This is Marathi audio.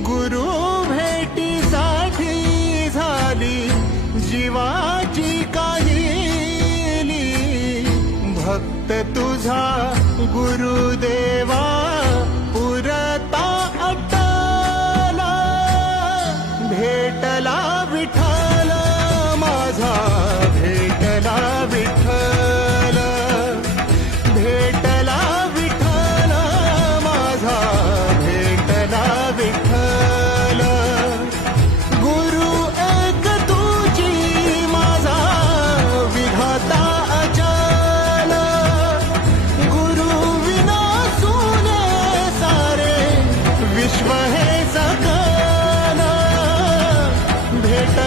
गुरु भेटीसाठी झाली जीवाची काहिली भक्त तुझा गुरुदेवा